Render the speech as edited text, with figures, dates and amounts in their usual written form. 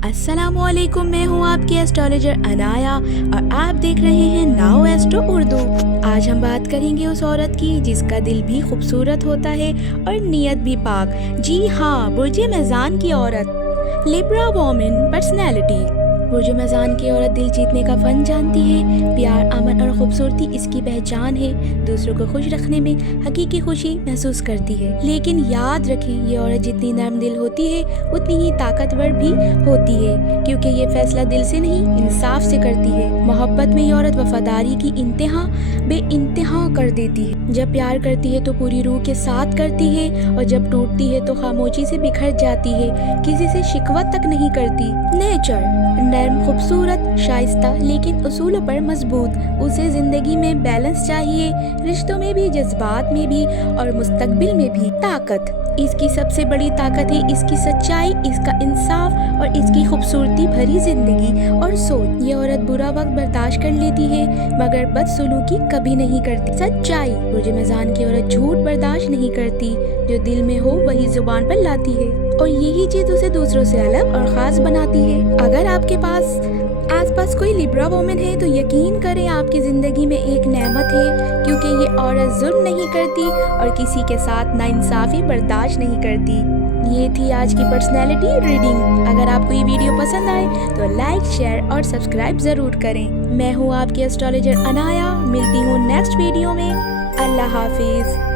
अस्सलामुअलैकुम, मैं हूँ आपकी एस्ट्रोलॉजर अनाया और आप देख रहे हैं नाउ एस्ट्रो उर्दू। आज हम बात करेंगे उस औरत की जिसका दिल भी खूबसूरत होता है और नीयत भी पाक। जी हाँ, बुर्ज मेज़ान की औरत, लिब्रा वोमेन पर्सनैलिटी। बुर्ज मेज़ान की औरत दिल जीतने का फ़न जानती है। प्यार, अमन और खूबसूरती इसकी पहचान है। दूसरों को खुश रखने में हकीकी खुशी महसूस करती है। लेकिन याद रखें, ये औरत जितनी नरम दिल होती है उतनी ही ताकतवर भी होती है, क्योंकि ये फैसला दिल से नहीं इंसाफ से करती है। मोहब्बत में ये औरत वफादारी की इंतहा बेइंतहा कर देती है। जब प्यार करती है तो पूरी रूह के साथ करती है और जब टूटती है तो खामोशी से बिखर जाती है, किसी से शिकवत तक नहीं करती। नेचर नर्म, खूबसूरत, शाइस्ता, लेकिन उसूलों पर मजबूत। उसे जिंदगी में बैलेंस चाहिए, रिश्तों में भी, जज्बात में भी और मुस्तकबिल में भी। ताकत, इसकी सबसे बड़ी ताकत है इसकी सच्चाई, इसका इंसाफ और इसकी खूबसूरती भरी जिंदगी और सोच। ये औरत बुरा वक्त बर्दाश्त कर लेती है मगर बदसलूकी कभी नहीं करती। सच्चाई, बुर्ज मेज़ान की औरत झूठ बर्दाश्त नहीं करती। जो दिल में हो वही जुबान पर लाती है और यही चीज उसे दूसरों से अलग और खास बनाती है। अगर आपके आसपास कोई लिब्रा वोमेन है तो यकीन करें आपकी ज़िंदगी में एक नेमत है, क्योंकि ये औरत जुल्म नहीं करती और किसी के साथ नाइंसाफ़ी बर्दाश्त नहीं करती। ये थी आज की पर्सनैलिटी रीडिंग। अगर आपको ये वीडियो पसंद आए तो लाइक, शेयर और सब्सक्राइब ज़रूर करें। मैं हूँ आपकी एस्ट्रोलॉजर अनाया, मिलती हूँ नेक्स्ट वीडियो में। अल्लाह हाफिज़।